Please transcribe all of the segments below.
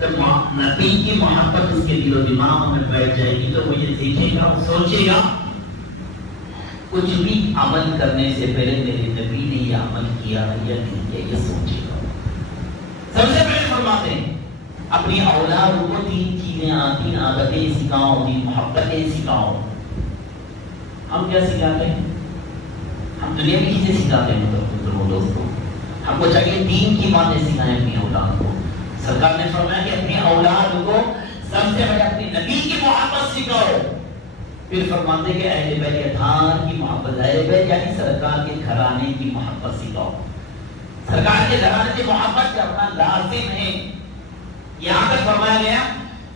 جب نبی کی محبت اس کے دل و دماغ میں بیٹھ جائے گی تو وہ یہ دیکھے گا، وہ سوچے گا کچھ بھی عمل کرنے سے پہلے میرے نبی نے یہ عمل کیا یا نہیں کیا، یہ سوچے گا۔ سب سے پہلے فرماتے ہیں اپنی اولاد کو 3 چیزیں، 3 عادتیں سکھاؤ، 3 محبتیں سکھاؤ۔ ہم کیا سکھاتے ہیں؟ ہم دنیا کی چیزیں سکھاتے ہیں دوستوں، ہم کو چاہیے دین کی باتیں سکھائیں اپنی اولاد کو۔ سرکار نے فرمایا کہ اپنی اولاد کو سب سے پہلے اپنی نبی کی محبت سکھاؤ، پھر فرماتے کہ اہل بیت اطہار کی محبت، اہل بیت یعنی سرکار کے گھرانے کی محبت سکھاؤ۔ سرکار کے گھرانے کی محبت کرنا لازم ہے۔ یہاں تک فرمایا گیا،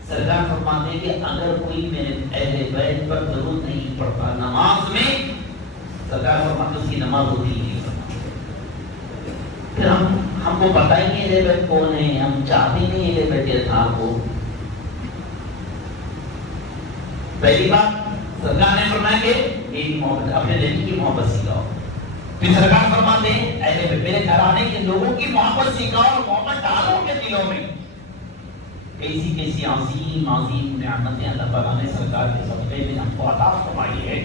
سرکار فرماتے ہیں کہ اگر کوئی میرے اہل بیت پر درود نہیں پڑھتا نماز میں، سرکار فرماتے اس کی نماز ہوتی نہیں۔ پھر ہم کو پتہ ہی نہیں اہل بیت کون ہے، ہم چاہتے نہیں اہل بیت اطہار کو۔ پہلی بات سرکار نے فرمایا کہ میری محبت، اپنے نبی کی محبت سکھاؤ۔ پھر سرکار فرماتے ہیں اہل بیت میرے گھرانے کے لوگوں کی محبت سکھاؤ اور محبت ڈالو ان کے دلوں میں۔ کیسی عظیم نعمتیں اللہ تعالیٰ نے سرکار کے صدقے میں ہم کو عطا فرمائی ہے۔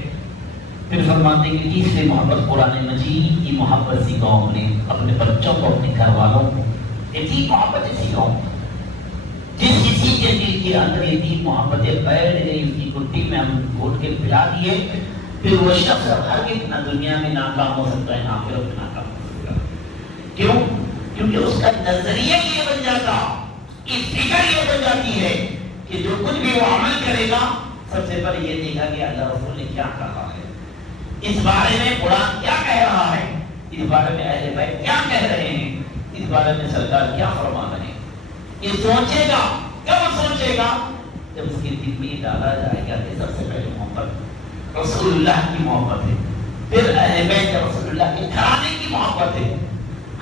پھر فرماتے ہیں کہ تیسری محبت قرآن مجید کی محبت سکھاؤ، اپنے بچوں کو، اپنے گھر والوں کو یہ 3 محبتیں سکھاؤ۔ جس کسی کے دل کے اندر یہ 3 محبتیں بیٹھ گئی، اس کی گٹی میں ہم گھوٹ کے پلا دیے، پھر وہ شخص ہرگز نہ دنیا میں ناکام ہو سکتا ہے، نہ آخرت میں ناکام ہو سکتا ہے۔ کیوں؟ کیونکہ اس کا نظریہ یہ بن جاتا، اس فکر یہ بن جاتی ہے کہ جو کچھ بھی وہ عمل کرے گا سب سے پہلے یہ دیکھا کہ اللہ رسول نے کیا کہا ہے، اس بارے میں قرآن کیا کہہ رہا ہے، اس بارے میں اہل بیت کیا کہہ رہے ہیں، اس بارے میں سرکار کیا فرما رہے ہیں۔ یہ سوچے گا، کب سوچے گا؟ جب اس کے دل میں ڈالا جائے گا کہ سب سے پہلے محبت رسول اللہ کی محبت ہے، پھر اہل بیت رسول اللہ کے گھرانے کی محبت ہے۔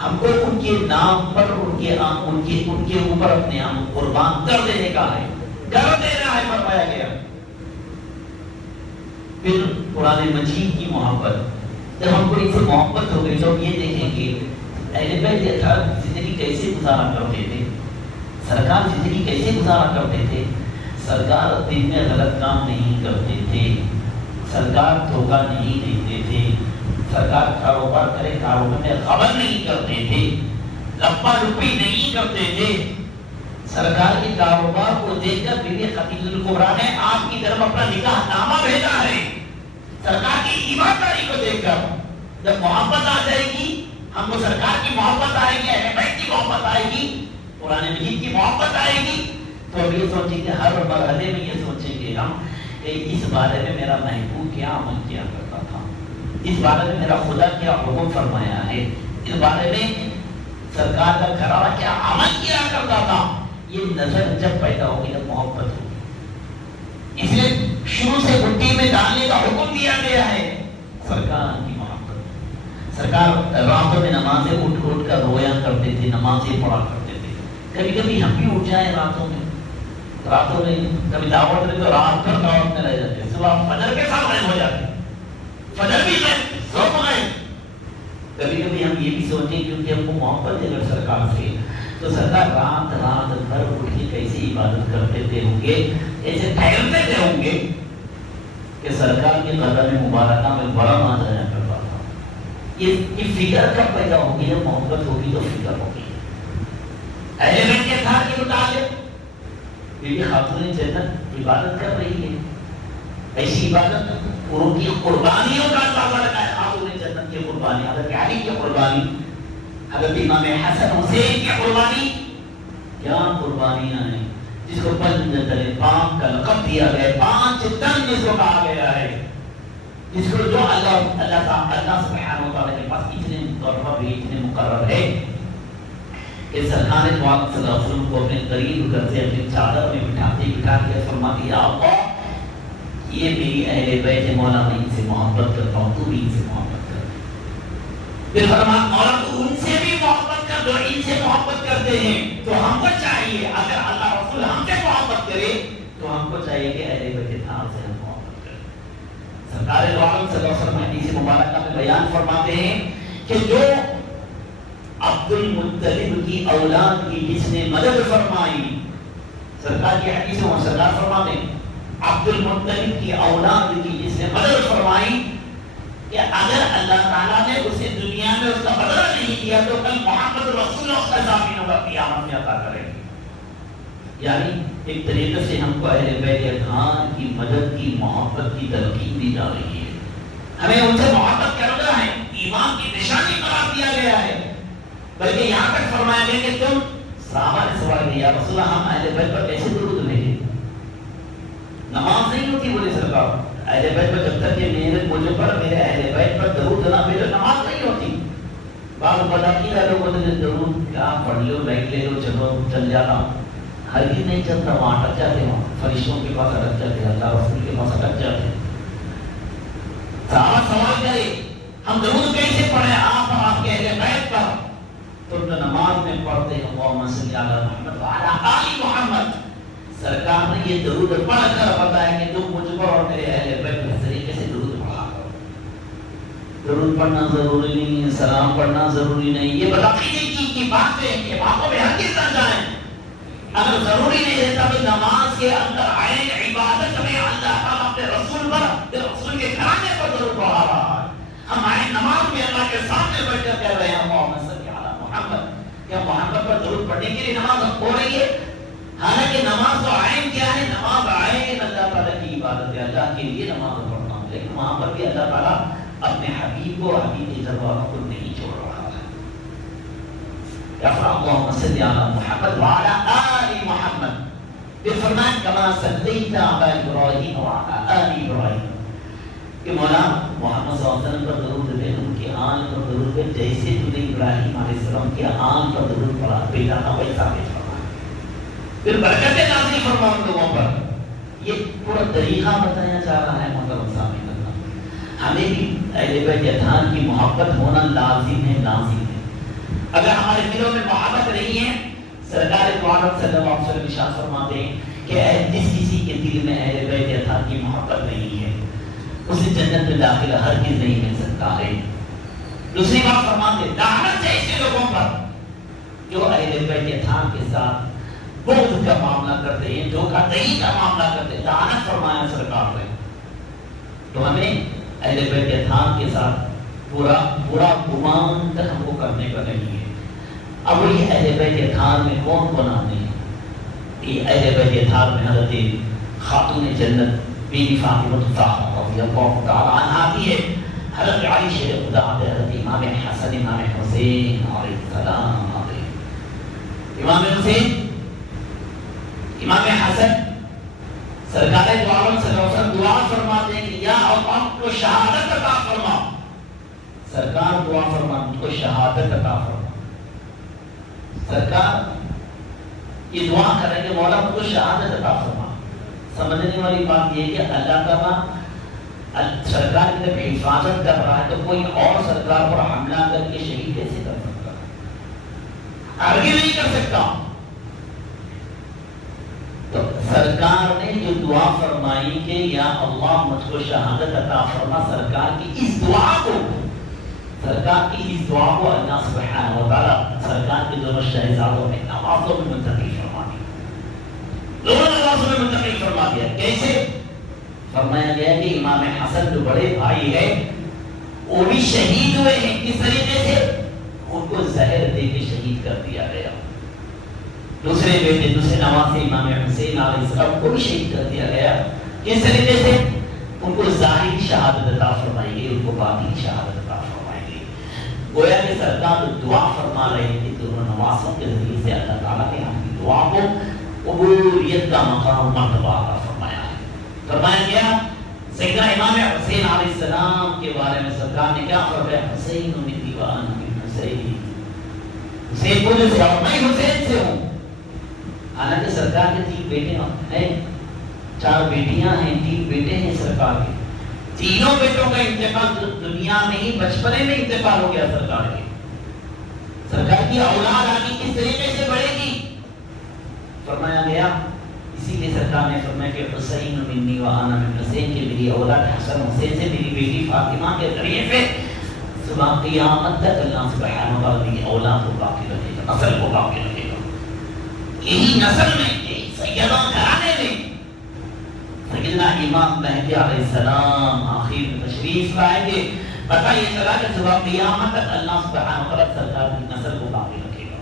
ہم کو ان کے نام پر ان کے اوپر اپنے آپ کو قربان کر دینے کا ہے، کر دینا ہے، فرمایا گیا۔ پھر قرآن مجید کی محبت، جب ہم کو ان سے محبت ہو گئی تو ہم یہ دیکھیں گے اہل بیت زندگی کیسے گزارا کرتے تھے، سرکار زندگی کیسے گزارا کرتے تھے۔ سرکار دن میں غلط کام نہیں کرتے تھے، سرکار دھوکہ نہیں دیتے تھے، سرکار کاروبار کرے کاروبار میں خبر نہیں کرتے تھے، لپا لپی نہیں کرتے تھے۔ سرکار کے کاروبار کو دیکھ کر بی بی خدیجہ الکبریٰ نے آپ کی طرف اپنا نکاح نامہ بھیجا ہے، سرکار کی ایمانداری کو دیکھ کر۔ جب محبت آ جائے گی، ہم کو سرکار کی محبت آئے گی، اہل بیت کی محبت آئے گی، قرآن مجید کی محبت آئے گی، تو اب یہ سوچیں گے، ہر مرحلے میں یہ سوچیں گے ہم کہ اس بارے میں میرا محبوب کیا عمل کیا کرتا تھا، اس بارے میں میرا خدا کیا حکم فرمایا ہے، اس بارے میں سرکار کا گھرانہ کیا عمل کیا کرتا تھا۔ یہ نظر جب پیدا ہوگی جب محبت ہوگی، اس لیے شروع سے گٹی میں ڈالنے کا حکم دیا گیا ہے۔ سرکار کی محبت، سرکار راتوں میں نمازیں اٹھ کر رویا کرتے تھے، نمازیں پڑھا کرتے تھے۔ کبھی کبھی ہم بھی اٹھ جائیں راتوں میں کبھی دعوت میں تو رات بھر دعوت میں رہ جاتے ہیں، صبح فجر کے ساتھ غائب ہو جاتے ہیں، فجر بھی گئے، سو گئے۔ کبھی کبھی ہم یہ بھی سوچیں کیونکہ ہم کو محبت ہے اگر سرکار سے، تو سرکار رات بھر اٹھ کے کیسی عبادت کرتے تھے ہوں گے، ایسے ٹھہرتے تھے ہوں گے کہ سرکار کے قدم مبارکہ میں بڑا نہ جایا کرتا تھا۔ یہ فکر کب پیدا ہوگی؟ جب محبت ہوگی تو فکر ہوگی۔ اہل بیت کے ساتھ کے متعلق بی بی خاتون جنت عبادت کر رہی ہے، ایسی عبادت ان کی قربانیوں کا اندازہ لگا ہے۔ خاتون جنت کی قربانی، حضرت علی کی قربانی، حضرت امام حسن حسین کی قربانی، کیا قربانیاں ہیں جس کو پنجتن پاک کا لقب دیا گیا ہے، 5 تن جس کو کہا گیا ہے، جس کو جو اللہ سبحانہ و تعالیٰ کے پاس اتنے مقرر ہے، اتنے مقرر ہے کہ سرکار پاک صلی اللہ علیہ وسلم کو اپنے قریب کر کے اپنی چادر میں بٹھا کے فرماتی، یا اللہ یہ میری اہل بیت ہے، مولا میں ان سے محبت کرتا ہوں، تو بھی ان سے محبت کر۔ پھر فرمایا مولا تو ان سے بھی محبت کر، جو ان سے محبت کرتے ہیں، تو ہم کو چاہیے اگر اللہ رسول ہم سے محبت کرے تو ہم کو چاہیے کہ اہل بیت اطہار سے ہم محبت کریں۔ سرکار دو عالم صلی اللہ علیہ وسلم حدیث مبارکہ میں بیان فرماتے ہیں کہ جو عبد المطلب کی اولاد کی جس نے مدد فرمائی، سرکار کی حدیث میں سرکار فرماتے ہیں عبد المطلب کی اولاد کی جس نے بدل فرمائی کہ اگر اللہ تعالیٰ نے اسے دنیا میں اس کا بدلہ نہیں دیا تو کل محمد رسول اللہ اس کا ضامن ہوگا قیامت میں عطا کریں گے۔ یعنی ایک طریقے سے ہم کو اہل بیت اطہار کی مدد کی محبت کی تلقین دی جا رہی ہے، ہمیں ان سے محبت کرنا ہے، ایمان کی نشانی قرار دیا گیا ہے۔ بلکہ یہاں تک فرمایا گیا کہ تم صحابہ نے سوال کیا یا رسول اللہ ہم اہل بیت پر کیسے درود بھیجیں؟ نماز نہیں ہوتی بولے سرکار، اہل بیت پر جب تک کہ مجھے پر میرے اہل بیت پر درود نہ بھیجو نماز نہیں ہوتی۔ بعض بدعقیدہ لوگ بولتے ہیں درود کیا پڑھ لو لائٹ لے لو چلو چل جانا، ہرگز نہیں چلتا، وہاں اٹک جاتے، وہاں فرشتوں کے پاس اٹک جاتے، اللہ رسول کے پاس اٹک جاتے۔ صحابہ سوال کرے ہم درود کیسے پڑھیں آپ اور آپ کے اہل بیت پر؟ تو نماز میں پڑھتے ہیں اللہم صلی علی محمد وعلی آل محمد۔ سرکار نے یہ درود پڑھ کر بتایا کہ تم مجھ پر اور میرے اہل بیت پر اس طریقے سے درود پڑھا کرو۔ درود پڑھنا ضروری نہیں ہے، سلام پڑھنا ضروری نہیں، یہ بدعقیدے کی باتیں ہیں، یہ باتوں میں ہرگز نہ جائیں۔ اگر ضروری نہیں رہتا تو نماز کے اندر عین عبادت میں اللہ تعالیٰ اپنے رسول پر رسول کے گھرانے پر درود پڑھا رہا ہے۔ ہم عین نماز میں اللہ کے سامنے بیٹھ کر کہہ رہے ہیں محمد صلی علی محمد، کیا محمد پر درود پڑھنے کے لیے نماز ہو رہی ہے؟ حالانکہ نماز تو عین کیا ہے؟ نماز عین اللہ تعالیٰ کی عبادت ہے، اللہ کے لیے نماز پڑھنا، لیکن وہاں پر بھی اللہ تعالیٰ اپنے حبیب کو حبیب کے درباروں کو نہیں چھوڑ رہا ہے۔ اللہم صلی علی محمد وعلی آل محمد، پھر فرمایا کما صلیت علی ابراہیم وعلی آل ابراہیم، کہ مولا محمد صلی اللہ علیہ وسلم پر درود دے، ان کے آل پر درود دے، جیسے تو نے ابراہیم علیہ السلام کے آل پر درود پڑھا بیٹا تھا ویسا بھی فرمایا، پھر برکتیں نازل فرما ان لوگوں پر۔ یہ پورا طریقہ بتایا جا رہا ہے محترم سامعین، ہمیں بھی اہل بیت اطہار کی محبت ہونا لازم ہے، لازم ہے۔ اگر ہمارے دلوں میں محبت نہیں ہے، سرکار دو عالم صلی اللہ علیہ وسلم ارشاد فرماتے ہیں کہ جس کسی کے دل میں اہل بیت اطہار کی محبت نہیں ہے اسے جنت میں داخلہ ہرگز نہیں مل سکتا ہے۔ دوسری بات فرماتے ہیں لعنت ہے ایسے لوگوں پر جو اہل بیت اطہار کے ساتھ بغض کا معاملہ کرتے ہیں، دھوکہ دہی کا معاملہ کرتے ہیں، لعنت فرمایا سرکار نے۔ تو ہمیں اہل بیت اطہار کے ساتھ برا گمان تک ہم کو کرنے کا نہیں ہے۔ اب یہ اہل بیت اطہار میں کون کون آتے ہیں؟ یہ اہل بیت اطہار میں حضرت خاتون جنت بی بی فاطمہ الزہرا رضی اللہ تعالی عنہا آتی ہے، حضرت علی شیر خدا آتے، حضرت امام حسن امام حسین علیہ السلام آتے، امام حسین امام حسن سرکار دو عالم صلی اللہ علیہ وسلم دعا فرماتے ہیں کہ یا اللہ کو شہادت عطا فرما، سرکار دعا فرما ان کو شہادت عطا فرما۔ سرکار یہ دعا کریں کہ مولا ان کو شہادت عطا فرما۔ سمجھنے والی بات یہ ہے کہ اللہ تعالیٰ سرکار کی جب حفاظت کر رہا ہے تو کوئی اور سرکار پر حملہ کر کے شہید کیسے کر سکتا ہے؟ آگے نہیں کر سکتا۔ تو سرکار نے جو دعا فرمائی کہ یا اللہ مجھ کو شہادت عطا فرما، سرکار کی اس دعا کو اللہ سبحانہ و تعالیٰ سرکار کے دونوں شہزادوں میں نوازوں میں منتقل فرما دیا، دونوں نوازوں میں منتقل فرما دیا۔ کیسے؟ فرمایا گیا کہ امام حسن جو بڑے بھائی ہیں وہ بھی شہید ہوئے ہیں، کس طریقے سے؟ ان کو زہر دے کے شہید کر دیا گیا۔ دوسرے بیٹے دوسرے نواسے امام حسین علیہ السلام کو بھی شہید کر دیا گیا، کس طریقے سے؟ ان کو ظاہری شہادت عطا فرمائی گئی، ان کو باطنی شہادت عطا فرمائی گئی۔ گویا کہ سرکار دعا فرما رہے تھے دونوں نواسوں کے ذریعے سے اللہ تعالیٰ نے ہم کی دعا کو قبولیت کا مقام مرتبہ عطا فرمایا ہے۔ فرمایا گیا سیدنا امام حسین علیہ السلام کے بارے میں سرکار نے کیا فرمایا؟ حسین منی و انا من حسین، حسین مجھ سے اور میں حسین سے ہوں۔ حالانکہ سرکار کے 3 بیٹے ہیں، 4 بیٹیاں ہیں، 3 بیٹے ہیں سرکار کے، تینوں بیٹوں کا انتقال دنیا میں ہی بچپنے میں انتقال ہو گیا سرکار کے۔ سرکار کی اولاد آگے کس طریقے سے بڑھے گی؟ فرمایا گیا اسی لیے سرکار نے فرمایا کہ حسین منی و انا من حسین، کہ میری اولاد حسن حسین سے، میری بیٹی فاطمہ کے ذریعے سے صبح قیامت تک اللہ سبحانہ و تعالیٰ کی اولاد کو باقی رکھے گا، نسل کو باقی رکھے گا۔ یہی نسل میں، یہی سیدوں گھرانے میں سیدنا امام مہدی علیہ السلام آخر میں تشریف لائیں گے۔ پتہ یہ چلا کہ صبح قیامت تک اللہ سبحانہ و تعالیٰ سرکار کی نسل کو باقی رکھے گا۔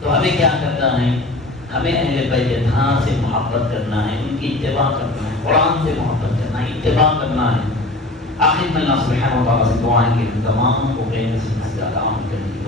تو ہمیں کیا کرنا ہے؟ ہمیں اہل بیت ہاں سے محبت کرنا ہے، ان کی اتباع کرنا ہے، قرآن سے محبت کرنا ہے، اتباع کرنا ہے۔ آخر میں اللہ سبحانہ و تعالیٰ سے دعائیں کہ تمام کو بے نصیب سے عام کریں۔